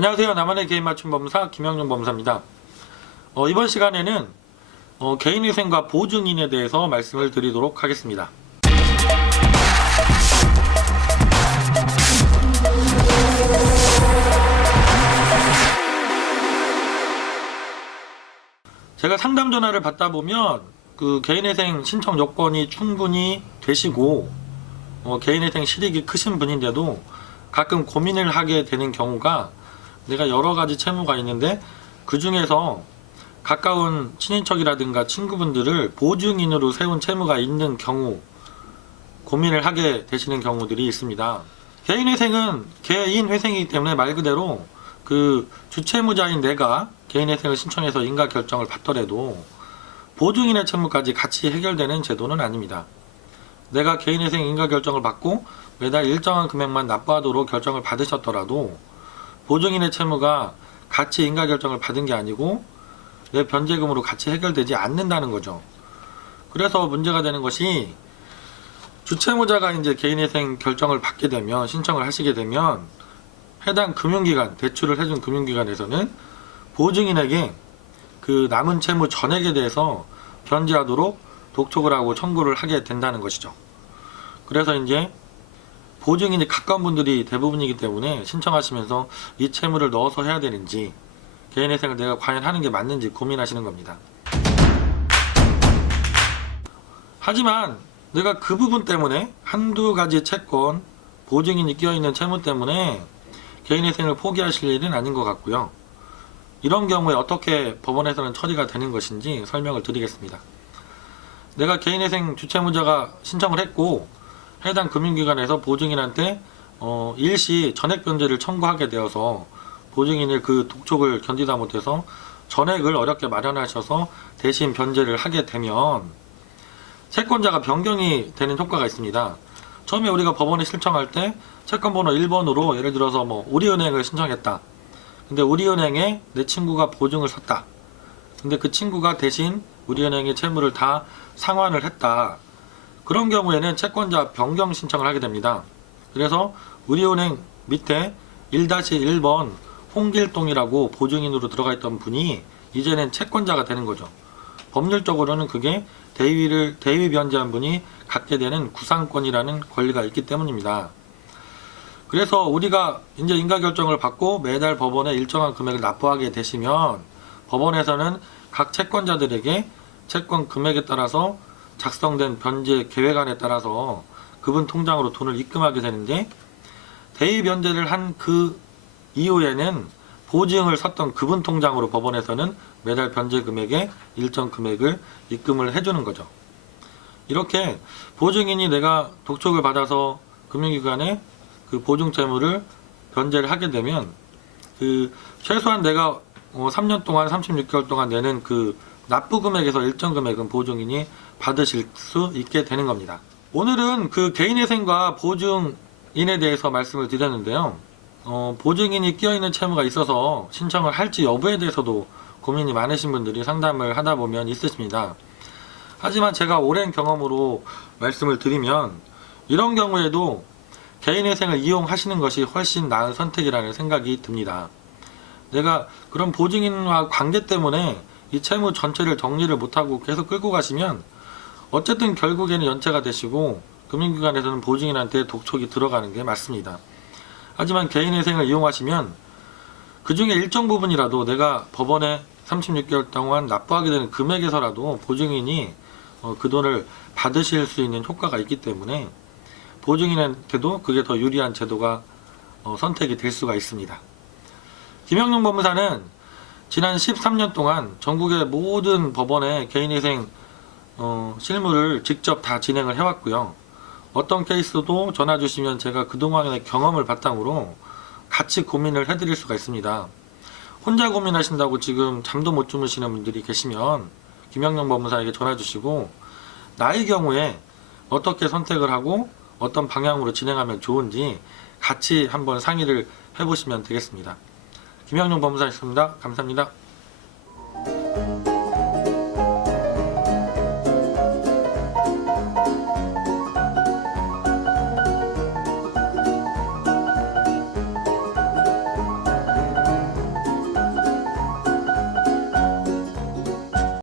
안녕하세요. 나만의 개인 맞춤 법무사 김영용 법무사입니다. 이번 시간에는 개인위생과 보증인에 대해서 말씀을 드리도록 하겠습니다. 제가 상담 전화를 받다 보면 그 개인회생 신청 요건이 충분히 되시고 개인회생 실익이 크신 분인데도 가끔 고민을 하게 되는 경우가, 내가 여러 가지 채무가 있는데 그 중에서 가까운 친인척이라든가 친구분들을 보증인으로 세운 채무가 있는 경우 고민을 하게 되시는 경우들이 있습니다. 개인회생은 개인회생이기 때문에 말 그대로 그 주채무자인 내가 개인회생을 신청해서 인가 결정을 받더라도 보증인의 채무까지 같이 해결되는 제도는 아닙니다. 내가 개인회생 인가 결정을 받고 매달 일정한 금액만 납부하도록 결정을 받으셨더라도 보증인의 채무가 같이 인가 결정을 받은 게 아니고 내 변제금으로 같이 해결되지 않는다는 거죠. 그래서 문제가 되는 것이, 주채무자가 이제 개인회생 결정을 받게 되면, 신청을 하시게 되면 해당 금융기관, 대출을 해준 금융기관에서는 보증인에게 그 남은 채무 전액에 대해서 변제하도록 독촉을 하고 청구를 하게 된다는 것이죠. 그래서 이제 보증인이 가까운 분들이 대부분이기 때문에 신청하시면서 이 채무를 넣어서 해야 되는지, 개인회생을 내가 과연 하는 게 맞는지 고민하시는 겁니다. 하지만 내가 그 부분 때문에 한두 가지 채권, 보증인이 끼어있는 채무 때문에 개인회생을 포기하실 일은 아닌 것 같고요. 이런 경우에 어떻게 법원에서는 처리가 되는 것인지 설명을 드리겠습니다. 내가 개인회생 주채무자가 신청을 했고 해당 금융기관에서 보증인한테 일시 전액 변제를 청구하게 되어서 보증인의 그 독촉을 견디다 못해서 전액을 어렵게 마련하셔서 대신 변제를 하게 되면 채권자가 변경이 되는 효과가 있습니다. 처음에 우리가 법원에 신청할 때 채권번호 1번으로 예를 들어서 우리은행을 신청했다. 근데 우리은행에 내 친구가 보증을 섰다. 근데 그 친구가 대신 우리은행의 채무를 다 상환을 했다. 그런 경우에는 채권자 변경 신청을 하게 됩니다. 그래서 우리은행 밑에 1-1번 홍길동이라고 보증인으로 들어가 있던 분이 이제는 채권자가 되는 거죠. 법률적으로는 그게 대위 변제한 분이 갖게 되는 구상권이라는 권리가 있기 때문입니다. 그래서 우리가 이제 인가 결정을 받고 매달 법원에 일정한 금액을 납부하게 되시면 법원에서는 각 채권자들에게 채권 금액에 따라서 작성된 변제 계획안에 따라서 그분 통장으로 돈을 입금하게 되는데, 대위 변제를 한 그 이후에는 보증을 섰던 그분 통장으로 법원에서는 매달 변제 금액의 일정 금액을 입금을 해주는 거죠. 이렇게 보증인이 내가 독촉을 받아서 금융기관에 그 보증 채무를 변제를 하게 되면 그 최소한 내가 3년 동안 36개월 동안 내는 그 납부 금액에서 일정 금액은 보증인이 받으실 수 있게 되는 겁니다. 오늘은 그 개인회생과 보증인에 대해서 말씀을 드렸는데요. 보증인이 끼어있는 채무가 있어서 신청을 할지 여부에 대해서도 고민이 많으신 분들이 상담을 하다 보면 있으십니다. 하지만 제가 오랜 경험으로 말씀을 드리면 이런 경우에도 개인회생을 이용하시는 것이 훨씬 나은 선택이라는 생각이 듭니다. 내가 그런 보증인과 관계 때문에 이 채무 전체를 정리를 못하고 계속 끌고 가시면 어쨌든 결국에는 연체가 되시고 금융기관에서는 보증인한테 독촉이 들어가는 게 맞습니다. 하지만 개인회생을 이용하시면 그 중에 일정 부분이라도 내가 법원에 36개월 동안 납부하게 되는 금액에서라도 보증인이 그 돈을 받으실 수 있는 효과가 있기 때문에 보증인한테도 그게 더 유리한 제도가 선택이 될 수가 있습니다. 김영용 법무사는 지난 13년 동안 전국의 모든 법원에 개인회생 실무를 직접 다 진행을 해왔고요. 어떤 케이스도 전화 주시면 제가 그동안의 경험을 바탕으로 같이 고민을 해드릴 수가 있습니다. 혼자 고민하신다고 지금 잠도 못 주무시는 분들이 계시면 김영용 법무사에게 전화 주시고 나의 경우에 어떻게 선택을 하고 어떤 방향으로 진행하면 좋은지 같이 한번 상의를 해보시면 되겠습니다. 김영용 법무사였습니다. 감사합니다.